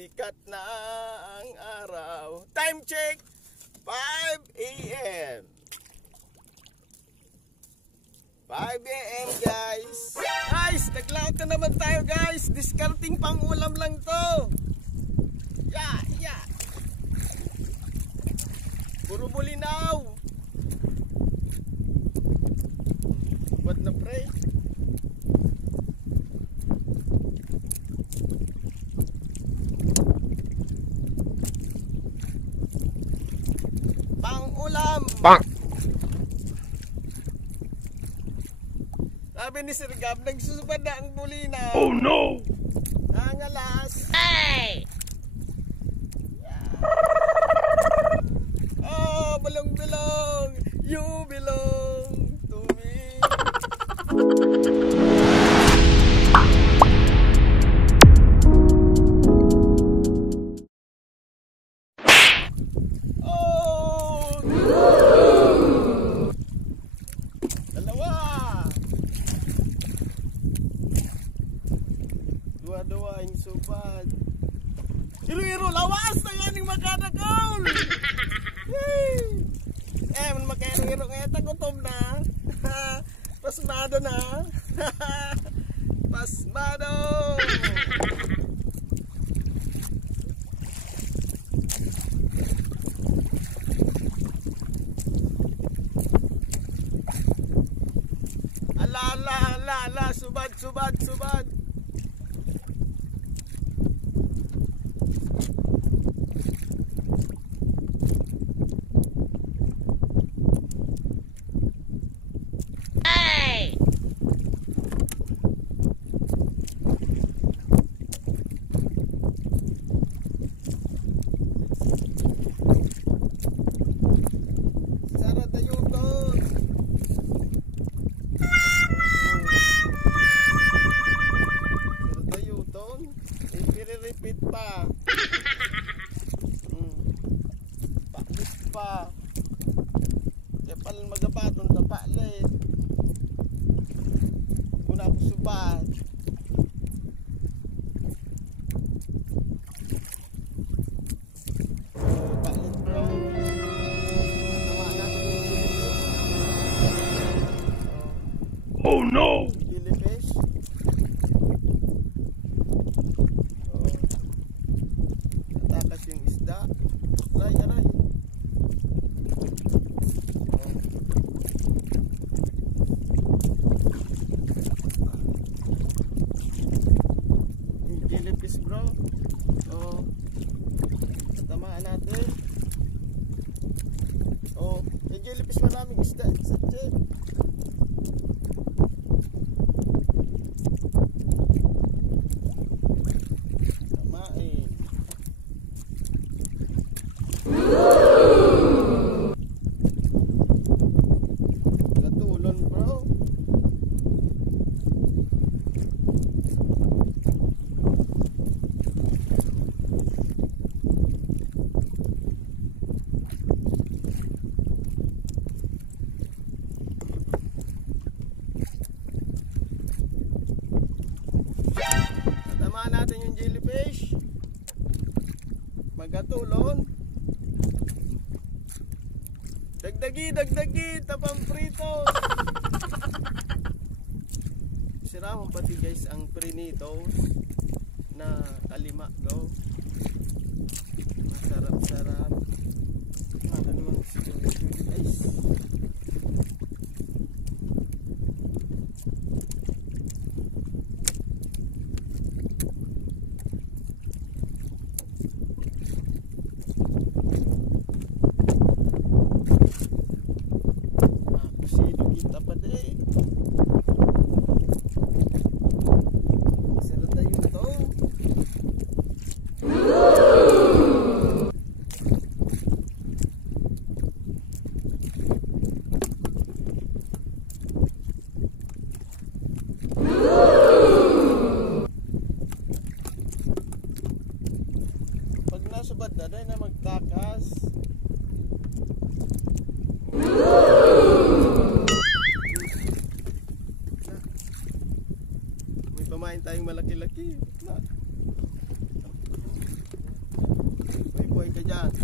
Sikat na ang araw. Time check, 5 a.m. 5 a.m. guys. Guys, naglaot na naman tayo guys. Discarding pang ulam lang to. Yeah. Puro bulinaw. Ba't na pre? Pang-ulam. Bang! Sabi ni Sir Gab, nagsusubad na ang bulinaw. Oh no! Nangalas. Hey! Oh, belong. You belong to me. Oh! Dalawa. Dua-dua ang subad. Hiro-hiro, lawas na yan yung magkadagol. Man magkahiro-hiro ngayon, tagutom na. Pasmado na. Pasmado. Ala, subad. Hey! Sarap na yun doon. Repeat pa. Paklit pa. Kaya pala magabatong na paklit. Una ako subad. Paklit bro. Tama natin yung gilifish. Oh no! Gilifish. Takas yung isda. Aray. Yung jellyfish bro. Tamaan natin. Yung jellyfish maraming isda sa dyan. Natulon bro. Tamaan natin yung jellyfish. Magkatulon. Dagdagi, tapang prito. Sira mo pati guys ang prinitos na kalima go. Masarap. Ano namang guys. Kita pa din. Sarap na yun to. Pag nasubad na dahil na magtakas. May pamain tayong malaki-laki. dyan.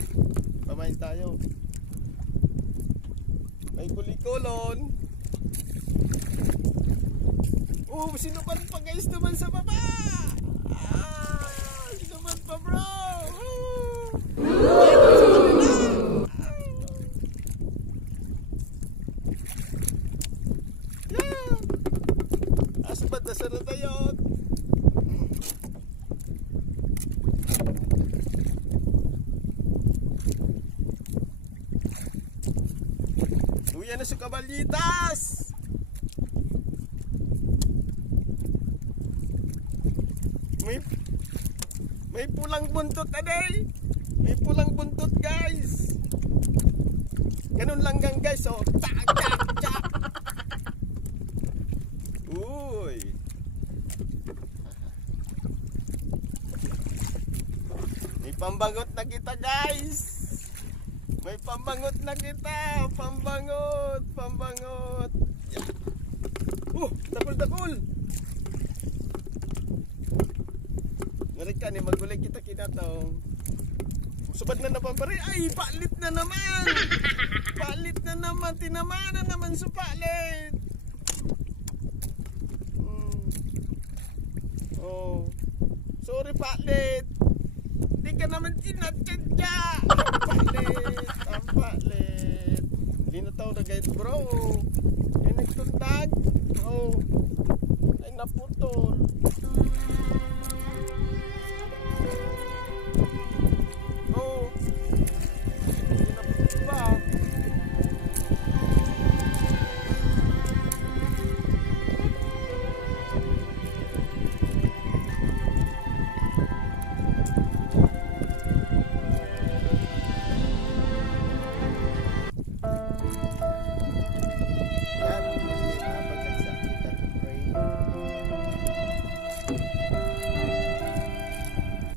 Pamain tayo. May kulikolon. Oh, sinuman pa guys naman sa baba. Sinuman pa bro. Asbat na sana tayo. Uya na sa kabalitas. May pulang buntot aday. May pulang buntot guys. Ganun lang gang guys. Oh. Tak tak tak. Uy. May pambangot na kita guys. May pambangot na kita. Pambangot. Pambangot. Dakul-dakul. Mereka ni maguling kita kinatong. Subad na naman pare. Ay, palit na naman. Palit na naman. Tinamana naman sa palit. Oh. Sorry palit. Di ka naman tinatsadya. Ang palit. Hindi na tao na guys bro. Ay nagtundag. Oh. Ay naputol. Oh. Hindi naputol ba?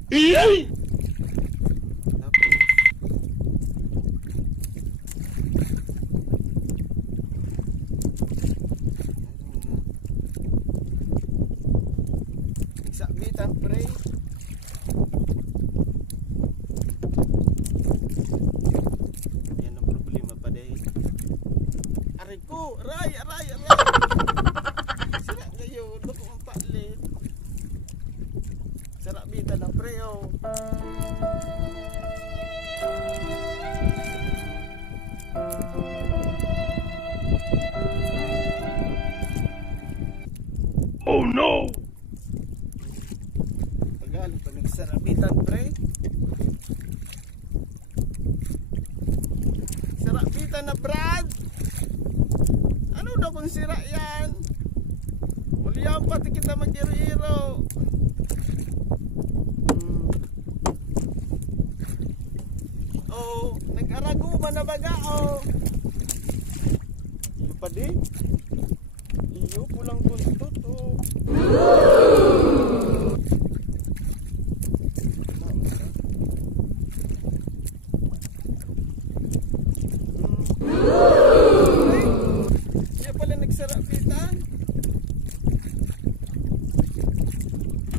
Iyay! Nagsabitan pre. Yan ang problema pa day. Aray ko! Aray! Sira ngayon. Bako ang palit. Sarap bita na preo. Oh no! Tagal pa nagsarapitan pre. Sarapitan na Brad. Ano daw kung sira yan? Mulihan pati kita mag-iro-iro. Oh, nag-arago ba na baga oh. Iyo pa di. Iyo pulang buntot oh. Iya pala nagsarapitan.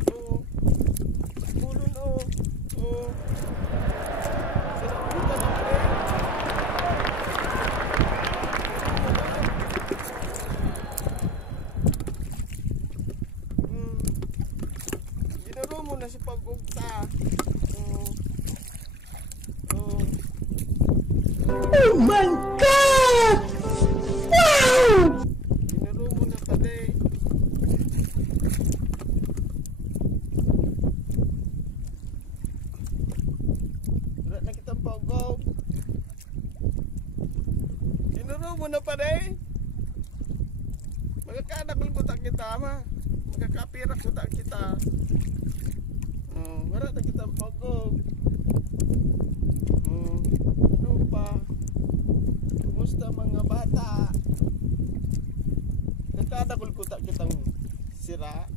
Oh. Kulon oh. Oh. Ginuro mo na si pag-ugta. Oh my God! Wow! Ginuro mo na pa day. Wala na kitang pag-ug. Ginuro mo na pa day. Magkakadakul ko ta kita ma. Magkakapirak ko ta kita. Wala na kitang pag-ug. Ano pa? Kumusta mga bata? Nagkadakul ko ta kitang sira.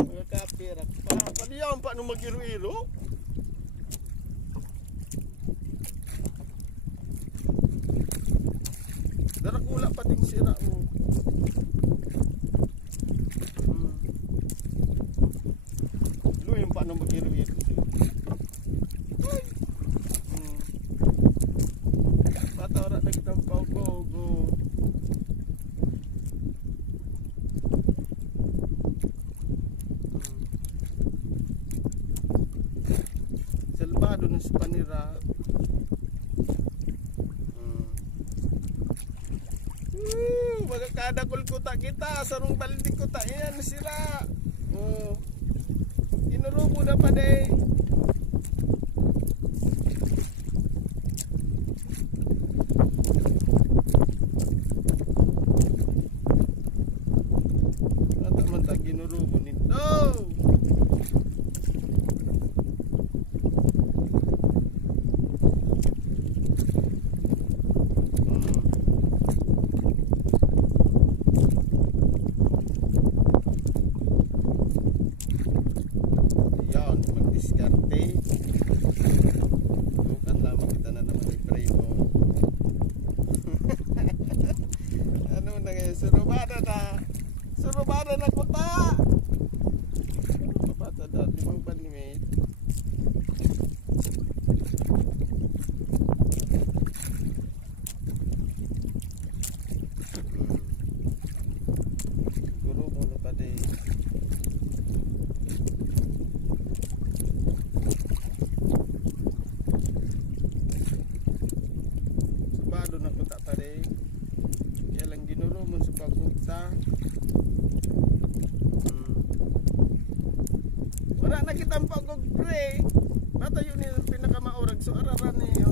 Magkakapirak pa. Paliyaw pa nung mag-iro-iro. Darakula pating sira mo. Lu yung paano mag-iro-iro. Surbado na sa panira. Magkakadakol kuta kita. Sarong baldi kuta. Yan, sira. Inurubo na pa day. Mata-mata ginurubo nito. Surubada na kuta. Mapata na 5 panimit. Guru mo na pa din. Surubado na kuta pa din. Kaya lang ginuro mo sa pagkukta. Wala na kitang pag-pray. Bata yun yung pinakamaurag. So araran niyo.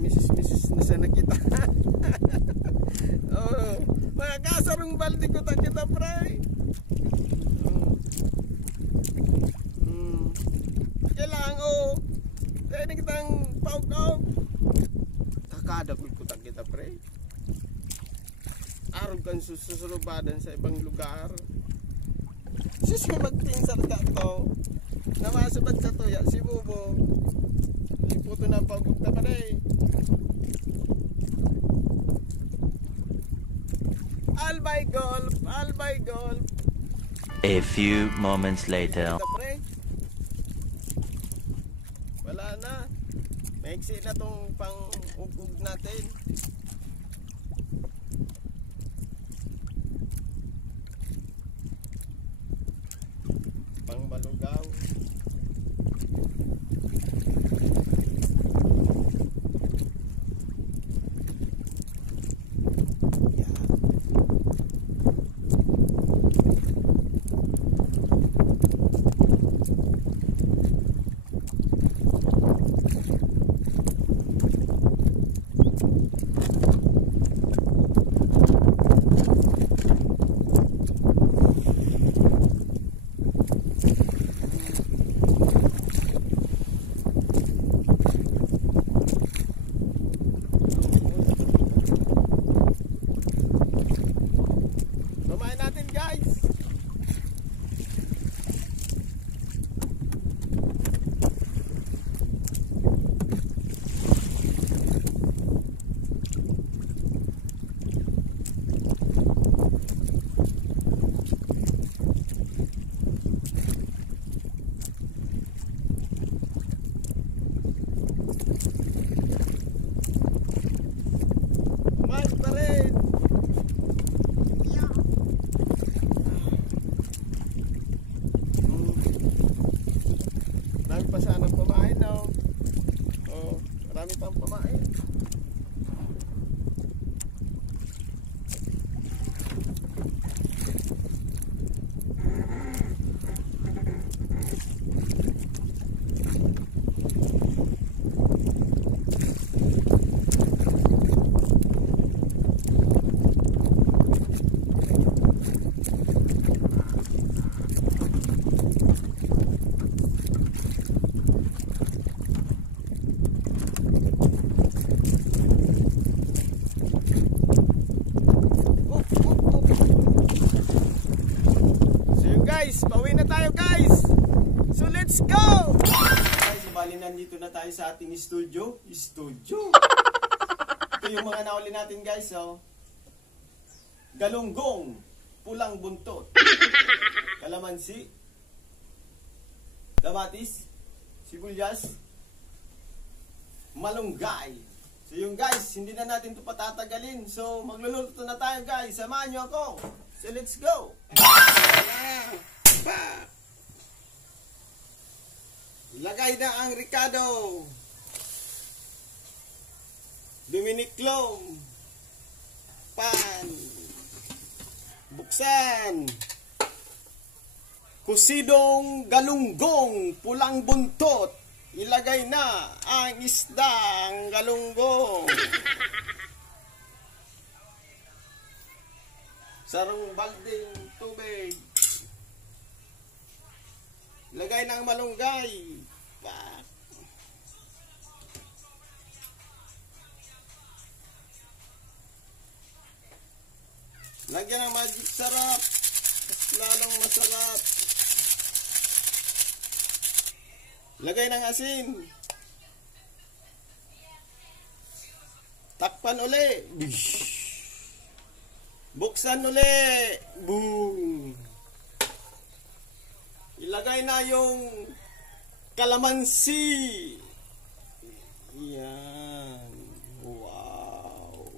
Misis na siya nakita. Oh, mga kasarong baldi ko ta kita pray. Kailangan dahil na kitang paug-paug. Takada ko kita pre. Arog kan susurubadan sa ibang lugar. Sus may magpinsar ka to. Namasabad ka to ya si Bubo. Iputo na paug ta pa rin. Albay golf. A few moments later. Wala na. Maiksi na tong pang-ugug natin. Pang malugaw. Marami pang pamain. Guys, pauwi na tayo guys. So let's go. Guys, bali nandito na tayo sa ating studio. Ito yung mga nauli natin guys, galunggong, pulang buntot, kalamansi, kamatis, sibuyas, malunggay. So So yung guys, hindi na natin ito patatagalin. So magluluto na tayo guys. Samahan nyo ako. So let's go. Ilagay na ang Ricardo. Dominic Lom. Pan. Buksan. Kusidong galunggong pulang buntot. Ilagay na ang isdang galunggong. Sarong balding tubig. Ilagay ng malunggay. Pak. Lagyan ng magic sarap. Mas lalong masarap. Lagay ng asin. Takpan uli. Buksan uli. Boom. Ilagay na yung kalamansi. Yan. Wow.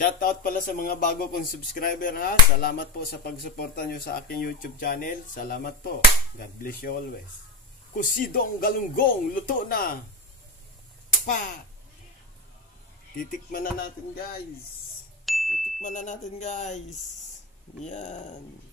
Shoutout pala sa mga bago kong subscriber ha. Salamat po sa pagsuporta nyo sa aking YouTube channel. Salamat po. God bless you always. Kusidong galunggong. Luto na. Pa. Titikman na natin guys. Titikman na natin guys. Yan.